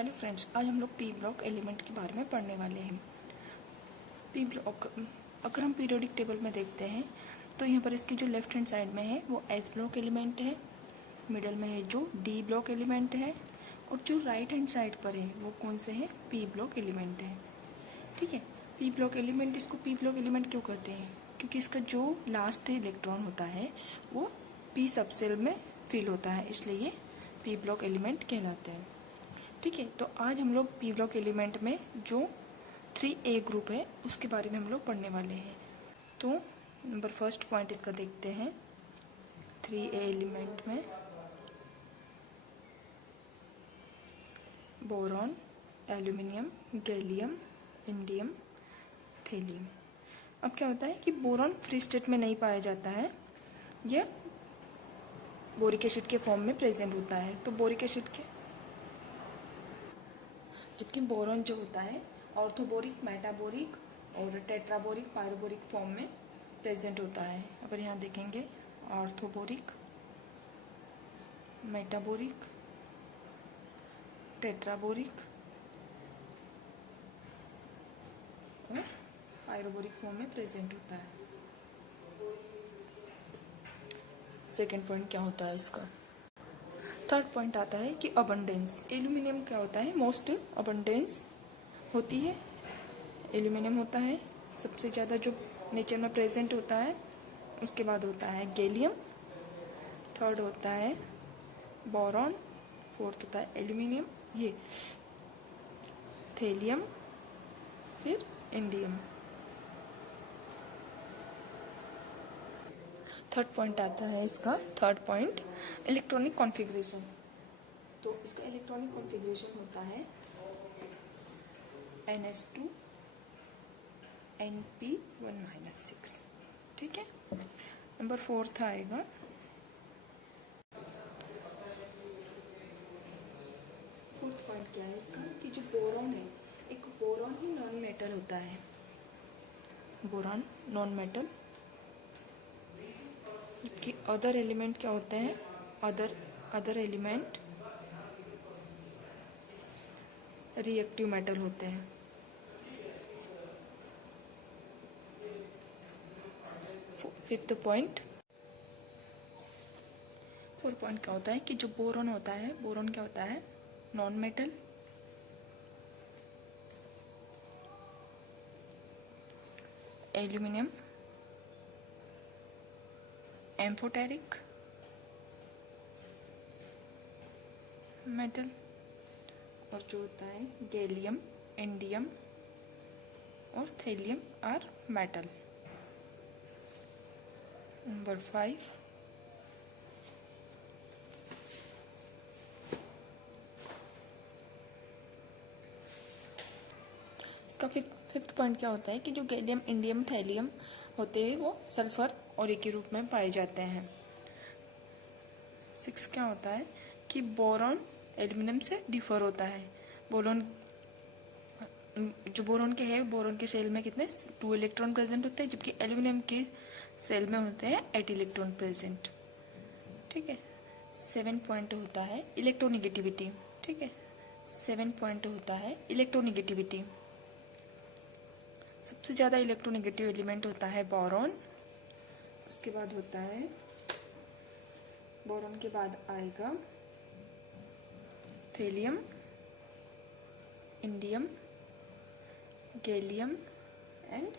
Hello friends, आज हम लोग पी ब्लॉक एलिमेंट के बारे में पढ़ने वाले हैं। पी ब्लॉक अगर हम पीरियोडिक टेबल में देखते हैं तो यहाँ पर इसकी जो लेफ्ट हैंड साइड में है वो एस ब्लॉक एलिमेंट है, मिडल में है जो डी ब्लॉक एलिमेंट है, और जो राइट हैंड साइड पर है वो कौन से है, पी ब्लॉक एलिमेंट है। ठीक है, पी ब्लॉक एलिमेंट, इसको पी ब्लॉक एलिमेंट क्यों कहते हैं? क्योंकि इसका जो लास्ट इलेक्ट्रॉन होता है वो पी सबसेल में फिल होता है, इसलिए ये पी ब्लॉक एलिमेंट कहलाते हैं। ठीक है, तो आज हम लोग पी ब्लॉक एलिमेंट में जो 3A ग्रुप है उसके बारे में हम लोग पढ़ने वाले हैं। तो नंबर फर्स्ट पॉइंट इसका देखते हैं। 3A एलिमेंट में boron, aluminium, gallium, indium, thallium. अब क्या होता है कि बोरॉन फ्री स्टेट में नहीं पाया जाता है, यह बोरिक एसिड के फॉर्म में प्रेजेंट होता है। तो बोरिक एसिड के, जबकि बोरॉन जो होता है ऑर्थोबोरिक, मेटाबोरिक और टेट्राबोरिक, पायरोबोरिक फॉर्म में प्रेजेंट होता है। अगर यहाँ देखेंगे ऑर्थोबोरिक, मेटाबोरिक, टेट्राबोरिक और पायरोबोरिक फॉर्म में प्रेजेंट होता है। सेकेंड पॉइंट क्या होता है इसका? थर्ड पॉइंट आता है कि अबंडेंस। एल्यूमिनियम क्या होता है, मोस्ट अबंडेंस होती है, एल्यूमिनियम होता है सबसे ज़्यादा जो नेचर में प्रेजेंट होता है। उसके बाद होता है गैलियम, थर्ड होता है बोरॉन, फोर्थ होता है एल्यूमिनियम, ये थेलियम, फिर इंडियम। थर्ड पॉइंट आता है इसका, थर्ड पॉइंट इलेक्ट्रॉनिक कॉन्फ़िगरेशन। तो इसका इलेक्ट्रॉनिक कॉन्फ़िगरेशन होता है NH2 Np1-6। ठीक है, नंबर फोर्थ आएगा फोर्थ पॉइंट क्या है इसका कि जो बोरॉन है, एक बोरॉन ही नॉन मेटल होता है, बोरॉन नॉन मेटल। जबकि अदर एलिमेंट क्या होते हैं, अदर एलिमेंट रिएक्टिव मेटल होते हैं। फिफ्थ पॉइंट, फोर्थ पॉइंट क्या होता है कि जो बोरॉन होता है, बोरॉन क्या होता है, non metal. Aluminium amphoteric metal, और जो होता है गैलियम, इंडियम और थेलियम आर मेटल। नंबर 5, इसका फिफ्थ पॉइंट क्या होता है कि जो गैलियम, इंडियम, थैलियम होते हैं वो सल्फर और के रूप में पाए जाते हैं। 6 क्या होता है कि बोरॉन एल्यूमिनियम से डिफर होता है। बोरॉन, जो बोरॉन के है, बोरॉन के सेल में कितने 2 इलेक्ट्रॉन प्रेजेंट होते हैं, जबकि एल्यूमिनियम के सेल में होते हैं 8 इलेक्ट्रॉन प्रेजेंट। ठीक है, 7 पॉइंट होता है इलेक्ट्रोनिगेटिविटी। ठीक है, 7 पॉइंट होता है इलेक्ट्रोनिगेटिविटी। सबसे ज़्यादा इलेक्ट्रोनेगेटिव एलिमेंट होता है बोरॉन। उसके बाद होता है, बोरॉन के बाद आएगा thallium, indium, gallium and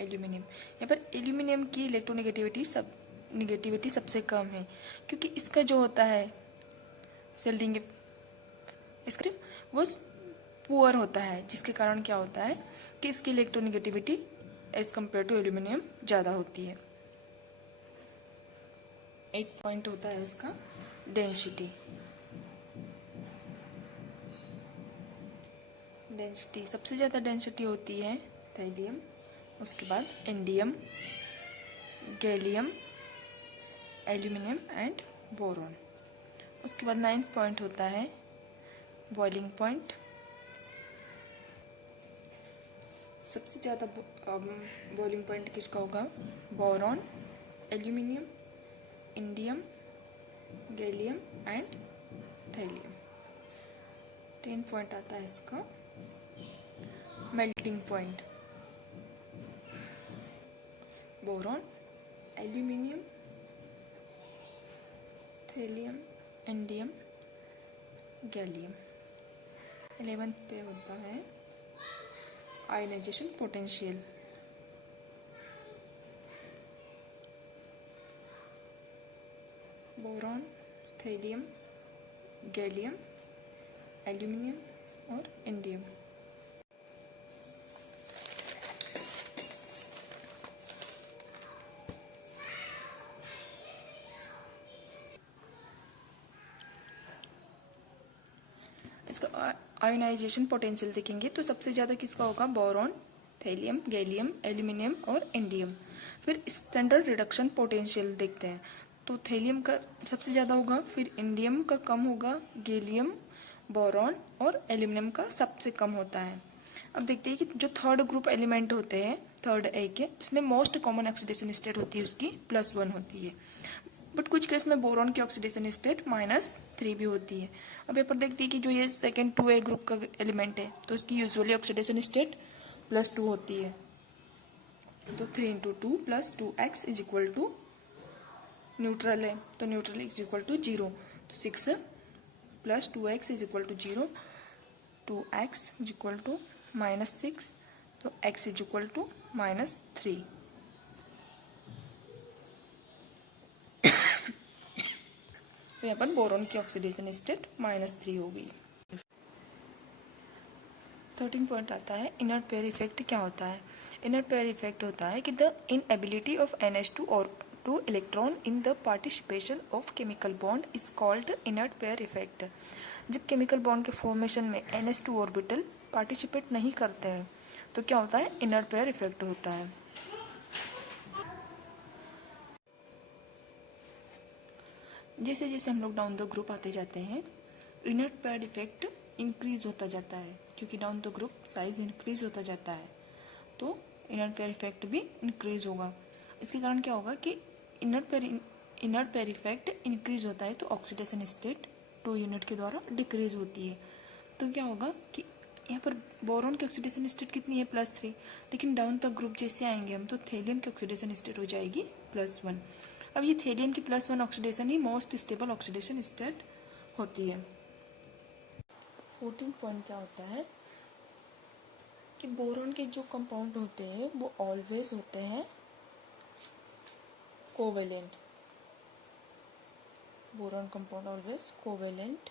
aluminium. यहाँ पर एल्यूमिनियम की इलेक्ट्रोनेगेटिविटी सबसे कम है, क्योंकि इसका जो होता है सेल्डिंग, इसका वो पुअर होता है, जिसके कारण क्या होता है कि इसकी electronegativity as compared to aluminium ज़्यादा होती है। 8 पॉइंट होता है उसका डेंसिटी। डेंसिटी सबसे ज़्यादा डेंसिटी होती है थैलियम, उसके बाद indium, gallium, aluminium and boron. उसके बाद 9th पॉइंट होता है बॉइलिंग पॉइंट। सबसे ज़्यादा बॉइलिंग पॉइंट किसका होगा, boron, aluminium, indium, gallium and thallium. 10 point आता है इसका melting point. Boron, aluminium, thallium, indium, gallium. 11th पे होता है ionization potential. Boron, thallium, gallium, aluminium और इंडियम। इसका आयोनाइजेशन पोटेंशियल देखेंगे तो सबसे ज़्यादा किसका होगा? बोरॉन, थेलियम, गैलियम, एल्यूमिनियम और इंडियम। फिर स्टैंडर्ड रिडक्शन पोटेंशियल देखते हैं तो थेलियम का सबसे ज़्यादा होगा, फिर इंडियम का कम होगा, गैलियम, बोरॉन और एल्यूमिनियम का सबसे कम होता है। अब देखते हैं कि जो थर्ड ग्रुप एलिमेंट होते हैं, थर्ड ए के, उसमें मोस्ट कॉमन ऑक्सीडेशन स्टेट होती है उसकी +1 होती है। बट कुछ केस में बोरॉन की ऑक्सीडेशन स्टेट -3 भी होती है। अब यहाँ पर देखते हैं कि जो ये सेकेंड 2A ग्रुप का एलिमेंट है तो उसकी यूजुअली ऑक्सीडेशन स्टेट +2 होती है। तो 3 × 2 + 2x = न्यूट्रल है तो न्यूट्रल = 0। तो 6 + 2x = 0, 2x = -6, तो x = -3। तो यहाँ पर बोरॉन की ऑक्सीडेशन स्टेट -3 हो गई। 13 पॉइंट आता है इनर्ट पेयर इफेक्ट। क्या होता है? इनर्ट पेयर इफेक्ट होता है कि द इनएबिलिटी ऑफ NH2 और 2 electron in the participation of chemical bond is called inert pair effect. जब केमिकल बॉन्ड के फॉर्मेशन में NH2 ऑर्बिटल पार्टिसिपेट नहीं करते हैं तो क्या होता है? इनर्ट पेयर इफेक्ट होता है। जैसे जैसे हम लोग डाउन द ग्रुप आते जाते हैं इनर्ट पेयर इफेक्ट इंक्रीज होता जाता है, क्योंकि down the group size increase होता जाता है तो इनर्ट पेयर इफेक्ट भी इंक्रीज होगा। इसके कारण क्या होगा कि इनर्ट पेयर इफेक्ट इंक्रीज होता है तो ऑक्सीडेशन स्टेट 2 यूनिट के द्वारा डिक्रीज होती है। तो क्या होगा कि यहाँ पर बोरॉन की ऑक्सीडेशन स्टेट कितनी है? +3। लेकिन डाउन द ग्रुप जैसे आएंगे हम तो थेलियम की ऑक्सीडेशन स्टेट हो जाएगी +1। अब ये थेलियम की +1 ऑक्सीडेशन ही मोस्ट स्टेबल ऑक्सीडेशन स्टेट होती है। 14 पॉइंट क्या होता है कि बोरॉन के जो कंपाउंड होते हैं वो ऑलवेज होते हैं covalent. Boron compound always covalent,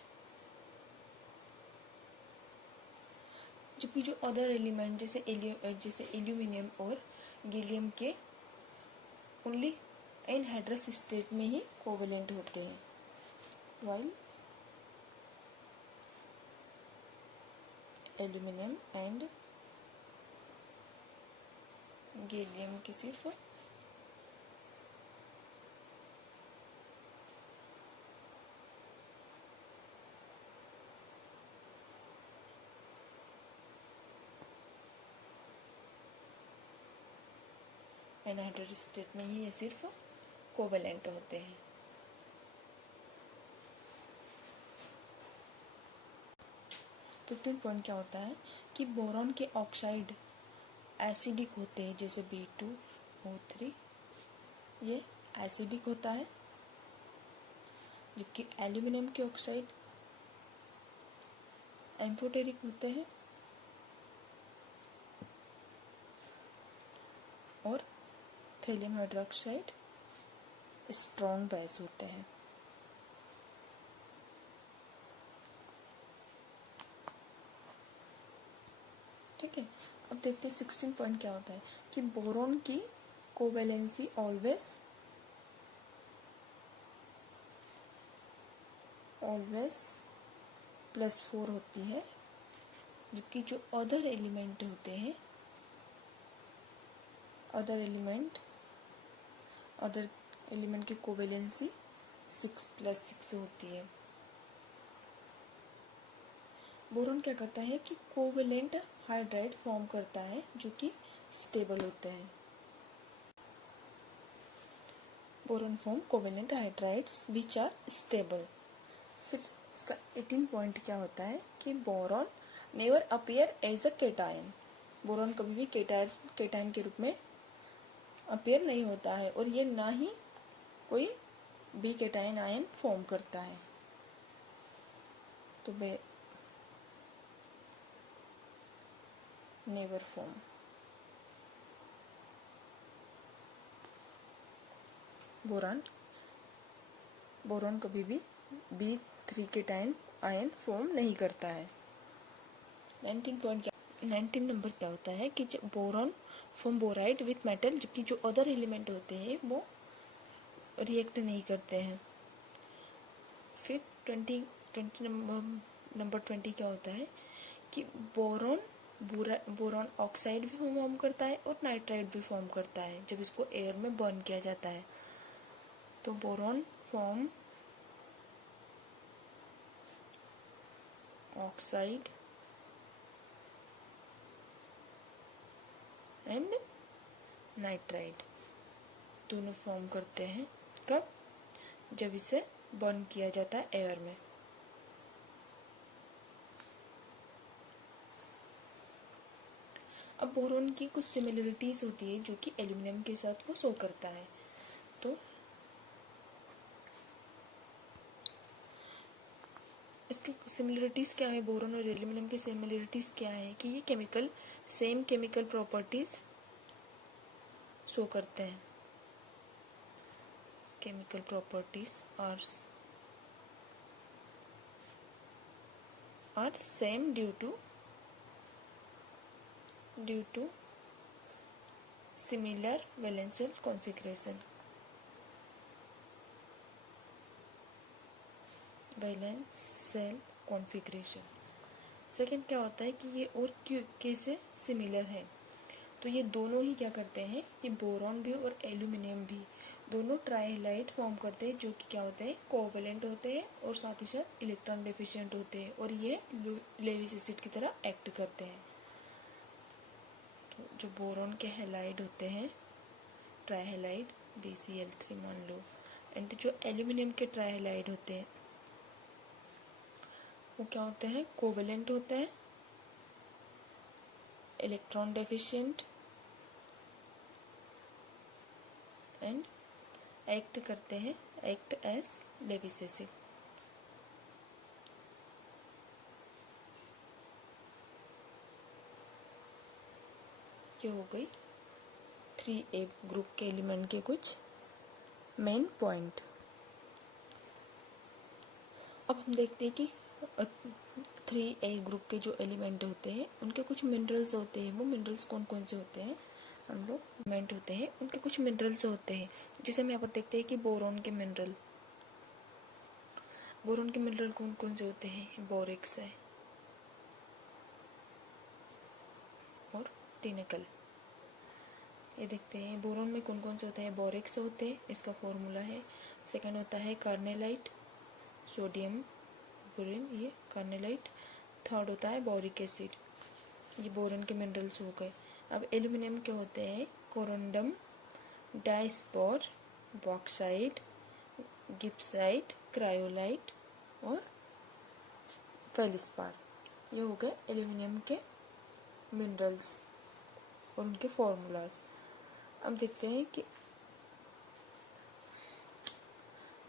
जबकि जो अदर एलिमेंट जैसे एल्यूमिनियम और गैलियम के ओनली एनहाइड्रस स्टेट में ही कोवेलेंट होते हैं, वाइल एल्यूमिनियम एंड गैलियम की सिर्फ एनहाइड्रस स्टेट में ही ये सिर्फ कोवेलेंट होते हैं। फिफ्टीन पॉइंट क्या होता है कि बोरॉन के ऑक्साइड एसिडिक होते हैं, जैसे B2O3 ये एसिडिक होता है, जबकि एल्यूमिनियम के ऑक्साइड एम्फोटेरिक होते हैं और थेलियम हाइड्रोक्साइड स्ट्रॉन्ग बेस होते हैं। ठीक है, अब देखते हैं 16 पॉइंट क्या होता है कि बोरॉन की कोवेलेंसी ऑलवेज +4 होती है, जबकि जो अदर एलिमेंट होते हैं अदर एलिमेंट की कोवेलेंसी 6+6 होती है। बोरॉन क्या करता है कि कोवेलेंट हाइड्राइड फॉर्म करता है जो कि स्टेबल होते हैं। Boron form covalent hydrides which are stable. फिर इसका 18 पॉइंट क्या होता है कि boron never appear as a cation. Boron कभी भी केटायन के रूप में अपीयर नहीं होता है और ये ना ही कोई बी केटायन आयन फॉर्म करता है। तो नेवर फॉर्म। बोरॉन कभी भी B3 केटायन आयन फॉर्म नहीं करता है। 19 नंबर क्या होता है कि जब boron form boride with metal, जबकि जो अदर एलिमेंट होते हैं वो रिएक्ट नहीं करते हैं। फिर 20 नंबर 20 क्या होता है कि बोरॉन ऑक्साइड भी फॉर्म करता है और नाइट्राइड भी फॉर्म करता है जब इसको एयर में बर्न किया जाता है। तो boron form oxide and nitride दोनों फॉर्म करते हैं कब? जब इसे बर्न किया जाता है एयर में। अब बोरॉन की कुछ सिमिलरिटीज होती है जो कि एल्यूमिनियम के साथ वो शो करता है। तो इसकी सिमिलरिटीज क्या है? बोरॉन और एल्यूमिनियम की सिमिलरिटीज क्या है कि ये सेम केमिकल प्रॉपर्टीज शो करते हैं। Chemical properties are same due to similar valence configuration. Valence shell configuration. Second क्या होता है कि ये और कैसे सिमिलर है? तो ये दोनों ही क्या करते हैं, ये बोरॉन भी और एल्यूमिनियम भी दोनों ट्राइहेलाइड फॉर्म करते हैं जो कि क्या होते हैं, कोवैलेंट होते हैं और साथ ही साथ इलेक्ट्रॉन डेफिशिएंट होते हैं और ये लेविस एसिड की तरह एक्ट करते हैं। तो जो बोरॉन के हैलाइड होते हैं ट्राइहेलाइड BCl3 मान लो, एंड जो एल्यूमिनियम के ट्राइहेलाइड होते हैं वो क्या होते हैं, कोवैलेंट होते हैं, electron deficient and act as Lewis acid. ये हो गई 3A ग्रुप के एलिमेंट के कुछ मेन पॉइंट। अब हम देखते हैं कि 3A ग्रुप के जो एलिमेंट होते हैं उनके कुछ मिनरल्स होते हैं। वो मिनरल्स कौन कौन से होते हैं, हम लोग एलिमेंट होते हैं उनके कुछ मिनरल्स होते हैं। जैसे हम यहाँ पर देखते हैं कि बोरॉन के मिनरल कौन कौन से होते हैं, बोरेक्स है और टिनिकल। ये देखते हैं बोरॉन में कौन कौन से होते हैं, बोरेक्स होते हैं, इसका फॉर्मूला है। सेकंड होता है कार्नेलाइट, सोडियम बोरिन, ये कार्नेलाइट। थर्ड होता है बोरिक एसिड, ये बोरॉन के मिनरल्स हो गए। अब एल्यूमिनियम के होते हैं कोरोंडम, डाइस्पोर, बॉक्साइट, गिब्साइट, क्रायोलाइट और फेलिस्पार। ये हो गए एल्यूमिनियम के मिनरल्स और उनके फॉर्मूलाज। अब देखते हैं कि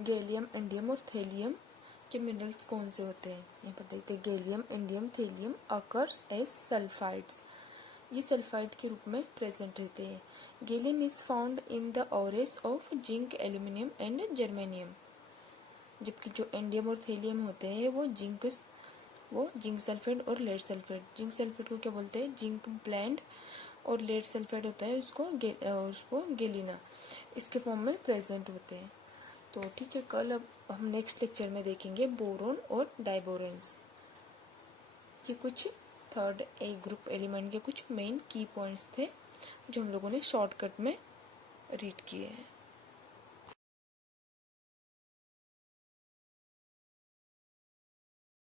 गैलियम, इंडियम और थेलियम के मिनरल्स कौन से होते हैं। यहाँ पर देखते हैं gallium, indium, thallium occurs as sulphides. ये सल्फाइड के रूप में प्रेजेंट रहते हैं। Gallium is found in the ores of zinc, aluminium and germanium, जबकि जो इंडियम और थेलियम होते हैं वो जिंक सल्फेट और लेड सल्फेट। जिंक सल्फेट को क्या बोलते हैं, जिंक ब्लेंड, और लेड सल्फेट होता है उसको गेलिना, इसके फॉर्म में प्रेजेंट होते हैं। तो ठीक है, कल अब हम नेक्स्ट लेक्चर में देखेंगे बोरॉन और डाइबोरेंस। ये कुछ 3A ग्रुप एलिमेंट के कुछ मेन की पॉइंट्स थे जो हम लोगों ने शॉर्टकट में रीड किए हैं।